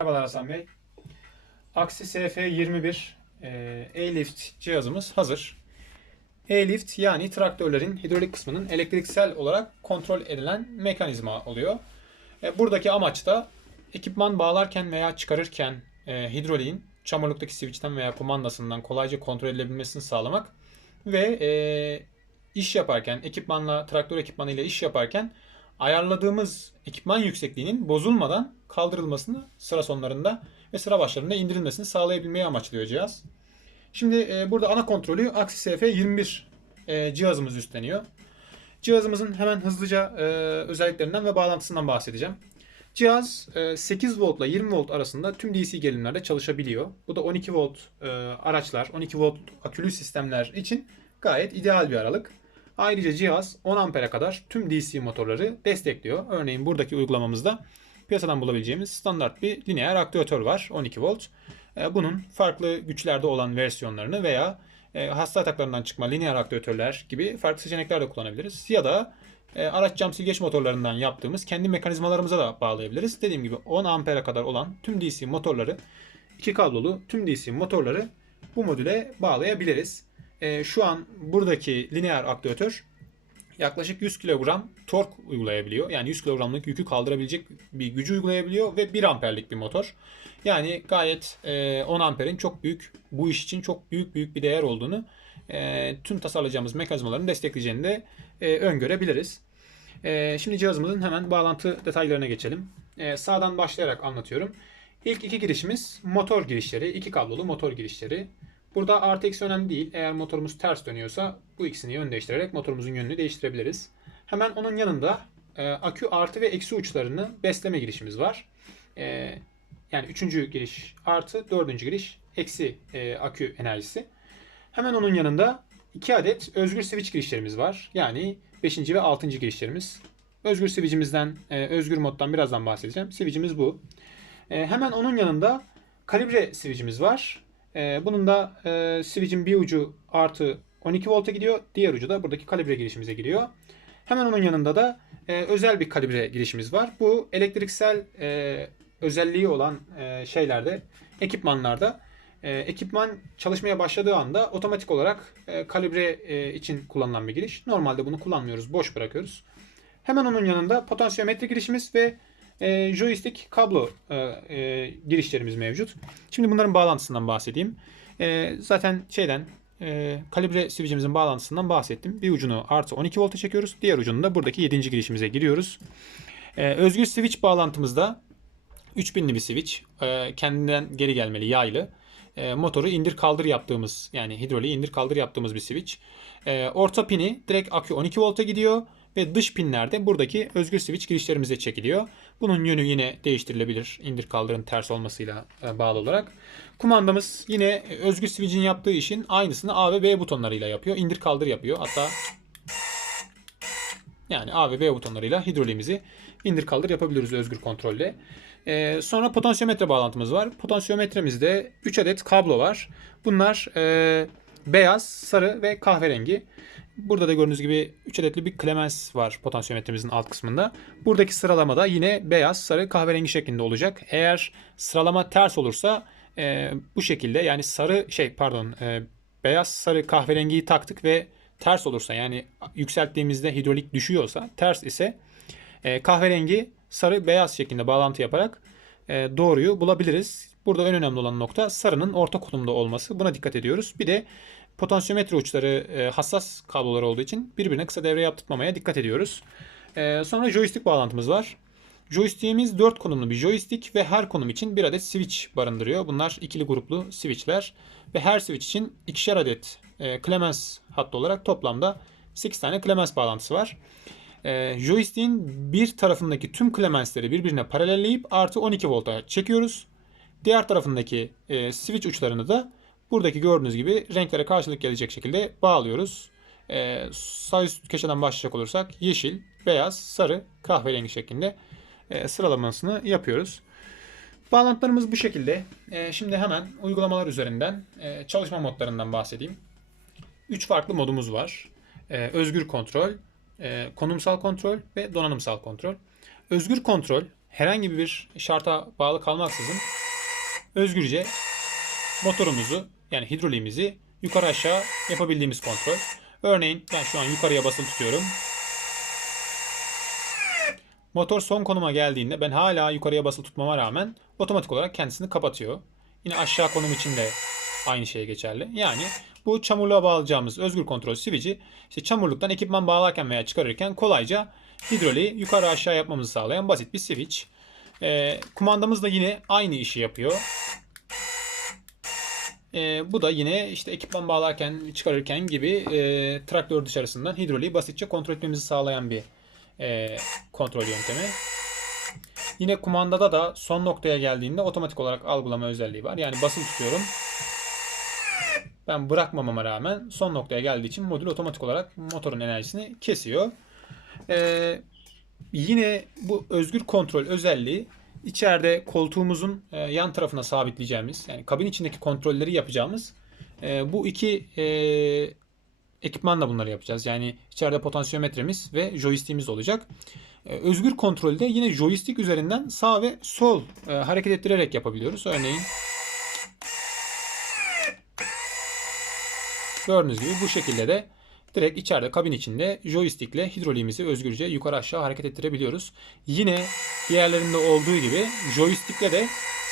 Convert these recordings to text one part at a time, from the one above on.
Merhabalar Hasan Bey. Aksi SF21 e, E-Lift cihazımız hazır. E-Lift yani traktörlerin hidrolik kısmının elektriksel olarak kontrol edilen mekanizma oluyor. E, buradaki amaç da ekipman bağlarken veya çıkarırken e, hidroliğin çamurluktaki switch'ten veya kumandasından kolayca kontrol edilebilmesini sağlamak ve e, iş yaparken ekipmanla traktör ekipmanıyla iş yaparken ayarladığımız ekipman yüksekliğinin bozulmadan kaldırılmasını sıra sonlarında ve sıra başlarında indirilmesini sağlayabilmeyi amaçlıyor cihaz. Şimdi e, burada ana kontrolü Axis SF21 e, cihazımız üstleniyor. Cihazımızın hemen hızlıca e, özelliklerinden ve bağlantısından bahsedeceğim. Cihaz e, 8 voltla 20 volt arasında tüm DC gerilimlerde çalışabiliyor. Bu da 12 volt e, araçlar, 12 volt akülü sistemler için gayet ideal bir aralık. Ayrıca cihaz 10 ampere kadar tüm DC motorları destekliyor. Örneğin buradaki uygulamamızda piyasadan bulabileceğimiz standart bir lineer aktüatör var 12 volt. E, Bunun farklı güçlerde olan versiyonlarını veya e, hasta ataklarından çıkma lineer aktüatörler gibi farklı seçenekler de kullanabiliriz. Ya da e, araç cam silgeç motorlarından yaptığımız kendi mekanizmalarımıza da bağlayabiliriz. Dediğim gibi 10 ampere kadar olan tüm DC motorları, iki kablolu tüm DC motorları bu modüle bağlayabiliriz. E, şu an buradaki lineer aktüatör yaklaşık 100 kilogram tork uygulayabiliyor. Yani 100 kilogramlık yükü kaldırabilecek bir gücü uygulayabiliyor ve 1 amperlik bir motor. Yani gayet e, 10 amperin çok büyük bu iş için çok büyük büyük bir değer olduğunu e, tüm tasarlayacağımız mekanizmaların destekleyeceğini de e, öngörebiliriz. E, şimdi cihazımızın hemen bağlantı detaylarına geçelim. E, sağdan başlayarak anlatıyorum. İlk iki girişimiz motor girişleri, iki kablolu motor girişleri. Burada artı eksi önemli değil. Eğer motorumuz ters dönüyorsa bu ikisini yön değiştirerek motorumuzun yönünü değiştirebiliriz. Hemen onun yanında e, akü artı ve eksi uçlarını besleme girişimiz var. E, yani üçüncü giriş artı, dördüncü giriş eksi e, akü enerjisi. Hemen onun yanında iki adet özgür switch girişlerimiz var. Yani 5. ve 6. girişlerimiz. Özgür switch'imizden, e, özgür moddan birazdan bahsedeceğim. Switch'imiz bu. E, hemen onun yanında kalibre switch'imiz var. E, bunun da e, switch'in bir ucu artı 12 volta gidiyor. Diğer ucu da buradaki kalibre girişimize giriyor. Hemen onun yanında da e, özel bir kalibre girişimiz var. Bu elektriksel e, özelliği olan e, şeylerde, ekipmanlarda e, ekipman çalışmaya başladığı anda otomatik olarak e, kalibre e, için kullanılan bir giriş. Normalde bunu kullanmıyoruz, boş bırakıyoruz. Hemen onun yanında potansiyometre girişimiz ve e, joystick kablo e, e, girişlerimiz mevcut. Şimdi bunların bağlantısından bahsedeyim. E, zaten şeyden e, kalibre switch'imizin bağlantısından bahsettim. Bir ucunu artı 12 volta çekiyoruz. Diğer ucunu da buradaki 7. girişimize giriyoruz. E, özgür switch bağlantımızda 3000'li bir switch. E, kendinden geri gelmeli yaylı. E, motoru indir kaldır yaptığımız yani hidroliği indir kaldır yaptığımız bir switch. E, orta pini direkt akü 12 volta gidiyor ve dış pinlerde buradaki özgür switch girişlerimize çekiliyor. Bunun yönü yine değiştirilebilir indir kaldırın ters olmasıyla e, bağlı olarak. Kumandamız yine özgür switch'in yaptığı işin aynısını A ve B butonlarıyla yapıyor. İndir kaldır yapıyor. Hatta yani A ve B butonlarıyla hidroliğimizi indir kaldır yapabiliriz özgür kontrolle. Ee, sonra potansiyometre bağlantımız var. Potansiyometremizde 3 adet kablo var. Bunlar e, beyaz, sarı ve kahverengi. Burada da gördüğünüz gibi 3 adetli bir klemens var potansiyometremizin alt kısmında. Buradaki sıralama da yine beyaz, sarı, kahverengi şeklinde olacak. Eğer sıralama ters olursa e, bu şekilde yani sarı şey pardon e, beyaz, sarı, kahverengiyi taktık ve ters olursa yani yükselttiğimizde hidrolik düşüyorsa ters ise e, kahverengi sarı beyaz şeklinde bağlantı yaparak e, doğruyu bulabiliriz. Burada en önemli olan nokta sarının orta konumda olması. Buna dikkat ediyoruz. Bir de potansiyometre uçları e, hassas kablolar olduğu için birbirine kısa devre yaptırmamaya dikkat ediyoruz. E, sonra joystick bağlantımız var. Joystick'imiz 4 konumlu bir joystick ve her konum için bir adet switch barındırıyor. Bunlar ikili gruplu switchler ve her switch için ikişer adet e, Clemens hattı olarak toplamda 8 tane Clemens bağlantısı var. E, joystick'in bir tarafındaki tüm Clemens'leri birbirine paralelleyip artı 12 volta çekiyoruz. Diğer tarafındaki e, switch uçlarını da buradaki gördüğünüz gibi renklere karşılık gelecek şekilde bağlıyoruz. E, sağ üst köşeden başlayacak olursak yeşil, beyaz, sarı, kahverengi şeklinde e, sıralamasını yapıyoruz. Bağlantılarımız bu şekilde. E, şimdi hemen uygulamalar üzerinden e, çalışma modlarından bahsedeyim. 3 farklı modumuz var. E, özgür kontrol, e, konumsal kontrol ve donanımsal kontrol. Özgür kontrol herhangi bir şarta bağlı kalmaksızın özgürce motorumuzu yani hidroliğimizi yukarı aşağı yapabildiğimiz kontrol. Örneğin ben şu an yukarıya basılı tutuyorum. Motor son konuma geldiğinde ben hala yukarıya basılı tutmama rağmen otomatik olarak kendisini kapatıyor. Yine aşağı konum için de aynı şey geçerli. Yani bu çamurluğa bağlayacağımız özgür kontrol switch'i işte çamurluktan ekipman bağlarken veya çıkarırken kolayca hidroliği yukarı aşağı yapmamızı sağlayan basit bir switch. Ee, kumandamız da yine aynı işi yapıyor. Ee, bu da yine işte ekipman bağlarken çıkarırken gibi e, traktör dışarısından hidroliği basitçe kontrol etmemizi sağlayan bir e, kontrol yöntemi. Yine kumandada da son noktaya geldiğinde otomatik olarak algılama özelliği var. Yani basılı tutuyorum. Ben bırakmamama rağmen son noktaya geldiği için modül otomatik olarak motorun enerjisini kesiyor. Ee, yine bu özgür kontrol özelliği içeride koltuğumuzun e, yan tarafına sabitleyeceğimiz yani kabin içindeki kontrolleri yapacağımız e, bu iki e, ekipmanla bunları yapacağız. Yani içeride potansiyometremiz ve joystick'imiz olacak. Özgür kontrolde yine joystick üzerinden sağ ve sol hareket ettirerek yapabiliyoruz. Örneğin gördüğünüz gibi bu şekilde de direkt içeride kabin içinde joystick ile hidroliğimizi özgürce yukarı aşağı hareket ettirebiliyoruz. Yine diğerlerinde olduğu gibi joystick ile de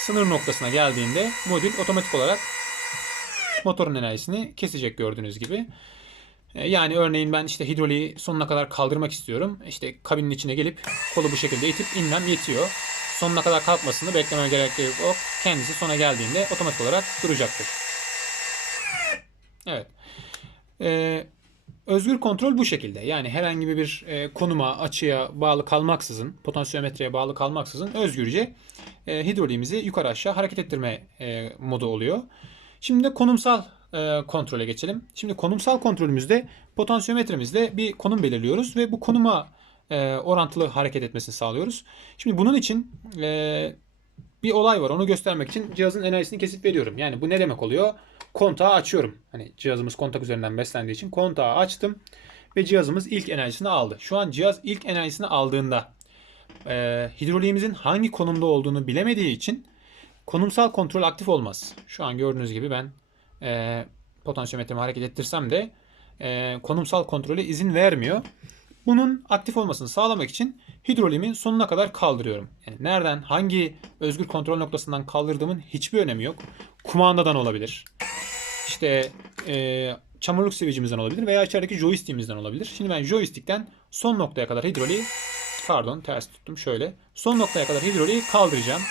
sınır noktasına geldiğinde modül otomatik olarak motorun enerjisini kesecek gördüğünüz gibi. E, Yani örneğin ben işte hidroliği sonuna kadar kaldırmak istiyorum. İşte kabinin içine gelip kolu bu şekilde itip inmem yetiyor. Sonuna kadar kalkmasını beklememe gerek yok. Kendisi sona geldiğinde otomatik olarak duracaktır. Evet. Ee, özgür kontrol bu şekilde. Yani herhangi bir e, konuma, açıya bağlı kalmaksızın, potansiyometreye bağlı kalmaksızın özgürce e, hidroliğimizi yukarı aşağı hareket ettirme e, modu oluyor. Şimdi de konumsal e, kontrole geçelim. Şimdi konumsal kontrolümüzde potansiyometremizle bir konum belirliyoruz ve bu konuma e, orantılı hareket etmesini sağlıyoruz. Şimdi bunun için e, bir olay var. Onu göstermek için cihazın enerjisini kesip veriyorum. Yani bu ne demek oluyor? Kontağı açıyorum. Hani cihazımız kontak üzerinden beslendiği için kontağı açtım ve cihazımız ilk enerjisini aldı. Şu an cihaz ilk enerjisini aldığında e, hidroliğimizin hangi konumda olduğunu bilemediği için konumsal kontrol aktif olmaz. Şu an gördüğünüz gibi ben e, potansiyometremi hareket ettirsem de e, konumsal kontrole izin vermiyor. Bunun aktif olmasını sağlamak için hidroliğimi sonuna kadar kaldırıyorum. Yani nereden, hangi özgür kontrol noktasından kaldırdığımın hiçbir önemi yok. Kumandadan olabilir. İşte e, çamurluk switch'imizden olabilir veya içerideki joystick'imizden olabilir. Şimdi ben joystick'ten son noktaya kadar hidroliği pardon ters tuttum şöyle. Son noktaya kadar hidroliği kaldıracağım.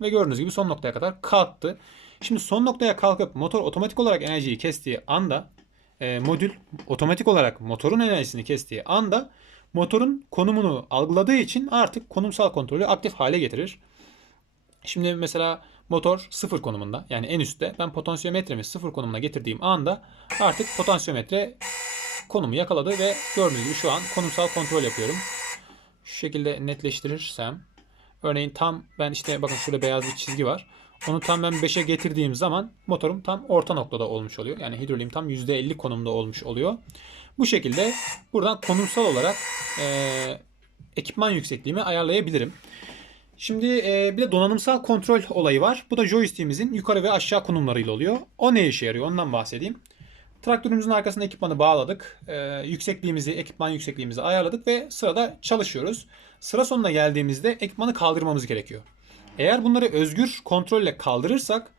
Ve gördüğünüz gibi son noktaya kadar kalktı. Şimdi son noktaya kalkıp motor otomatik olarak enerjiyi kestiği anda e, modül otomatik olarak motorun enerjisini kestiği anda motorun konumunu algıladığı için artık konumsal kontrolü aktif hale getirir. Şimdi mesela motor sıfır konumunda yani en üstte ben potansiyometremi sıfır konumuna getirdiğim anda artık potansiyometre konumu yakaladı ve gördüğünüz gibi şu an konumsal kontrol yapıyorum. Şu şekilde netleştirirsem örneğin tam ben işte bakın şurada beyaz bir çizgi var. Onu tam ben 5'e getirdiğim zaman motorum tam orta noktada olmuş oluyor. Yani hidroliğim tam %50 konumda olmuş oluyor. Bu şekilde buradan konumsal olarak e, ekipman yüksekliğimi ayarlayabilirim. Şimdi e, bir de donanımsal kontrol olayı var. Bu da joystick'imizin yukarı ve aşağı konumlarıyla oluyor. O ne işe yarıyor ondan bahsedeyim. Traktörümüzün arkasına ekipmanı bağladık. E, yüksekliğimizi, ekipman yüksekliğimizi ayarladık ve sırada çalışıyoruz. Sıra sonuna geldiğimizde ekipmanı kaldırmamız gerekiyor. Eğer bunları özgür kontrolle kaldırırsak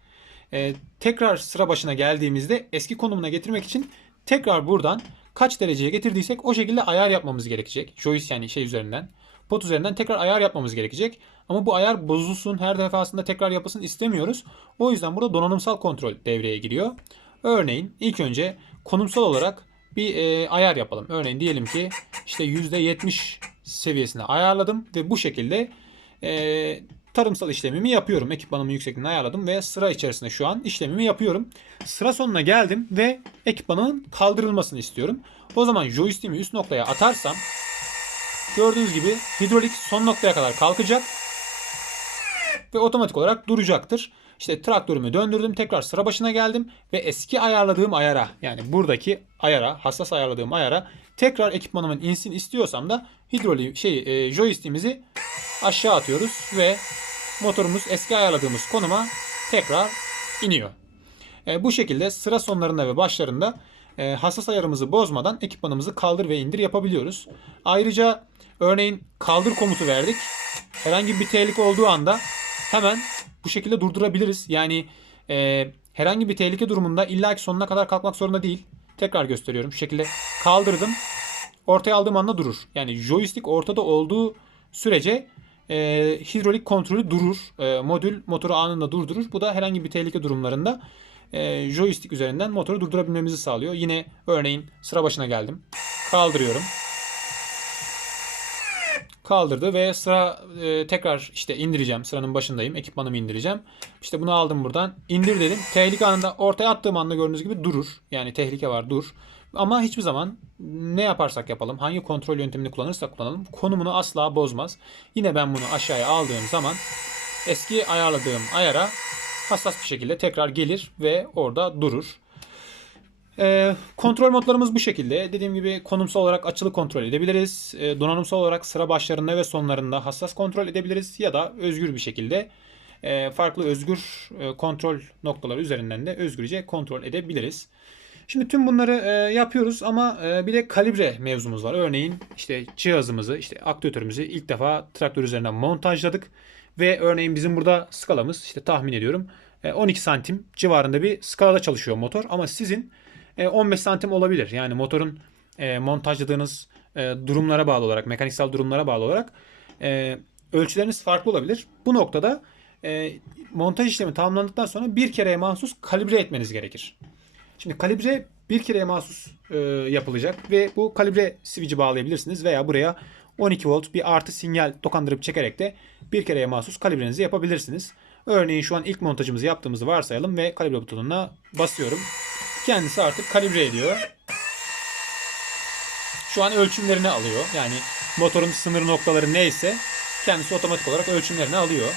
e, tekrar sıra başına geldiğimizde eski konumuna getirmek için tekrar buradan kaç dereceye getirdiysek o şekilde ayar yapmamız gerekecek. Joystick yani şey üzerinden. Pot üzerinden tekrar ayar yapmamız gerekecek. Ama bu ayar bozulsun her defasında tekrar yapılsın istemiyoruz. O yüzden burada donanımsal kontrol devreye giriyor. Örneğin ilk önce konumsal olarak bir e, ayar yapalım. Örneğin diyelim ki işte %70 seviyesine ayarladım ve bu şekilde e, tarımsal işlemimi yapıyorum. Ekipmanımın yüksekliğini ayarladım ve sıra içerisinde şu an işlemimi yapıyorum. Sıra sonuna geldim ve ekipmanın kaldırılmasını istiyorum. O zaman joystick'imi üst noktaya atarsam gördüğünüz gibi hidrolik son noktaya kadar kalkacak ve otomatik olarak duracaktır. İşte traktörümü döndürdüm tekrar sıra başına geldim ve eski ayarladığım ayara yani buradaki ayara hassas ayarladığım ayara tekrar ekipmanımın insin istiyorsam da hidroli şey e, joystick'imizi aşağı atıyoruz ve motorumuz eski ayarladığımız konuma tekrar iniyor. E, bu şekilde sıra sonlarında ve başlarında e, hassas ayarımızı bozmadan ekipmanımızı kaldır ve indir yapabiliyoruz. Ayrıca örneğin kaldır komutu verdik. Herhangi bir tehlike olduğu anda hemen bu şekilde durdurabiliriz. Yani e, herhangi bir tehlike durumunda illaki sonuna kadar kalkmak zorunda değil. Tekrar gösteriyorum. Şu şekilde kaldırdım. Ortaya aldığım anda durur. Yani joystick ortada olduğu sürece e, hidrolik kontrolü durur. E, modül motoru anında durdurur. Bu da herhangi bir tehlike durumlarında e, joystick üzerinden motoru durdurabilmemizi sağlıyor. Yine örneğin sıra başına geldim. Kaldırıyorum. Kaldırdı ve sıra e, tekrar işte indireceğim. Sıranın başındayım. Ekipmanımı indireceğim. İşte bunu aldım buradan. İndir dedim. Tehlike anında ortaya attığım anda gördüğünüz gibi durur. Yani tehlike var dur. Ama hiçbir zaman ne yaparsak yapalım, hangi kontrol yöntemini kullanırsak kullanalım konumunu asla bozmaz. Yine ben bunu aşağıya aldığım zaman eski ayarladığım ayara hassas bir şekilde tekrar gelir ve orada durur. Ee, kontrol modlarımız bu şekilde. Dediğim gibi konumsal olarak açılı kontrol edebiliriz. Ee, donanımsal olarak sıra başlarında ve sonlarında hassas kontrol edebiliriz. Ya da özgür bir şekilde e, farklı özgür e, kontrol noktaları üzerinden de özgürce kontrol edebiliriz. Şimdi tüm bunları e, yapıyoruz ama e, bir de kalibre mevzumuz var. Örneğin işte cihazımızı, işte aktüatörümüzü ilk defa traktör üzerinden montajladık. Ve örneğin bizim burada skalamız işte tahmin ediyorum e, 12 santim civarında bir skalada çalışıyor motor. Ama sizin e, 15 santim olabilir. Yani motorun e, montajladığınız e, durumlara bağlı olarak, mekaniksel durumlara bağlı olarak e, ölçüleriniz farklı olabilir. Bu noktada e, montaj işlemi tamamlandıktan sonra bir kereye mahsus kalibre etmeniz gerekir. Şimdi kalibre bir kereye mahsus e, yapılacak ve bu kalibre switch'i bağlayabilirsiniz veya buraya 12 volt bir artı sinyal dokandırıp çekerek de bir kereye mahsus kalibrenizi yapabilirsiniz. Örneğin şu an ilk montajımızı yaptığımızı varsayalım ve kalibre butonuna basıyorum. Kendisi artık kalibre ediyor. Şu an ölçümlerini alıyor. Yani motorun sınır noktaları neyse kendisi otomatik olarak ölçümlerini alıyor.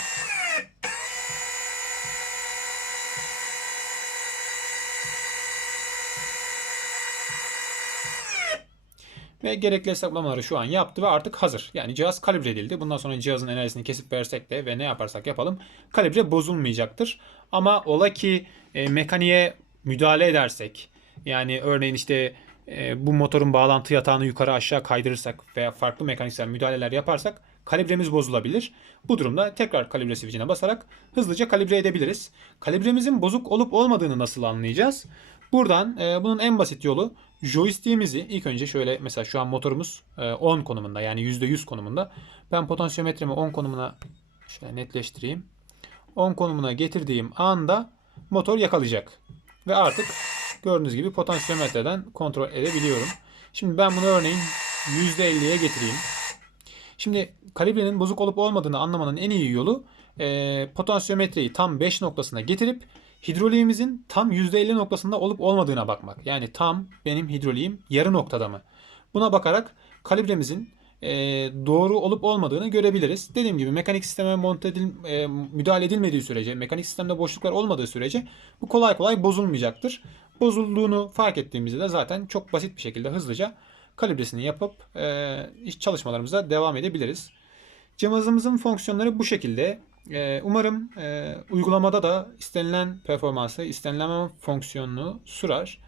Ve gerekli hesaplamaları şu an yaptı ve artık hazır. Yani cihaz kalibre edildi. Bundan sonra cihazın enerjisini kesip versek de ve ne yaparsak yapalım kalibre bozulmayacaktır. Ama ola ki e, mekaniğe müdahale edersek yani örneğin işte e, bu motorun bağlantı yatağını yukarı aşağı kaydırırsak veya farklı mekaniksel müdahaleler yaparsak kalibremiz bozulabilir. Bu durumda tekrar kalibre switch'ine basarak hızlıca kalibre edebiliriz. Kalibremizin bozuk olup olmadığını nasıl anlayacağız? Buradan e, bunun en basit yolu joystick'imizi ilk önce şöyle mesela şu an motorumuz e, 10 konumunda yani %100 konumunda. Ben potansiyometremi 10 konumuna şöyle netleştireyim. 10 konumuna getirdiğim anda motor yakalayacak. Ve artık gördüğünüz gibi potansiyometreden kontrol edebiliyorum. Şimdi ben bunu örneğin %50'ye getireyim. Şimdi kalibrenin bozuk olup olmadığını anlamanın en iyi yolu e, potansiyometreyi tam 5 noktasına getirip hidroliğimizin tam %50 noktasında olup olmadığına bakmak. Yani tam benim hidroliğim yarı noktada mı? Buna bakarak kalibremizin e, doğru olup olmadığını görebiliriz. Dediğim gibi mekanik sisteme monte edil, e, müdahale edilmediği sürece, mekanik sistemde boşluklar olmadığı sürece bu kolay kolay bozulmayacaktır. Bozulduğunu fark ettiğimizde de zaten çok basit bir şekilde hızlıca kalibresini yapıp e, çalışmalarımıza devam edebiliriz. Cihazımızın fonksiyonları bu şekilde. E, umarım e, uygulamada da istenilen performansı, istenilen fonksiyonunu sunar.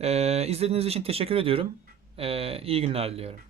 E, izlediğiniz için teşekkür ediyorum. E, iyi günler diliyorum.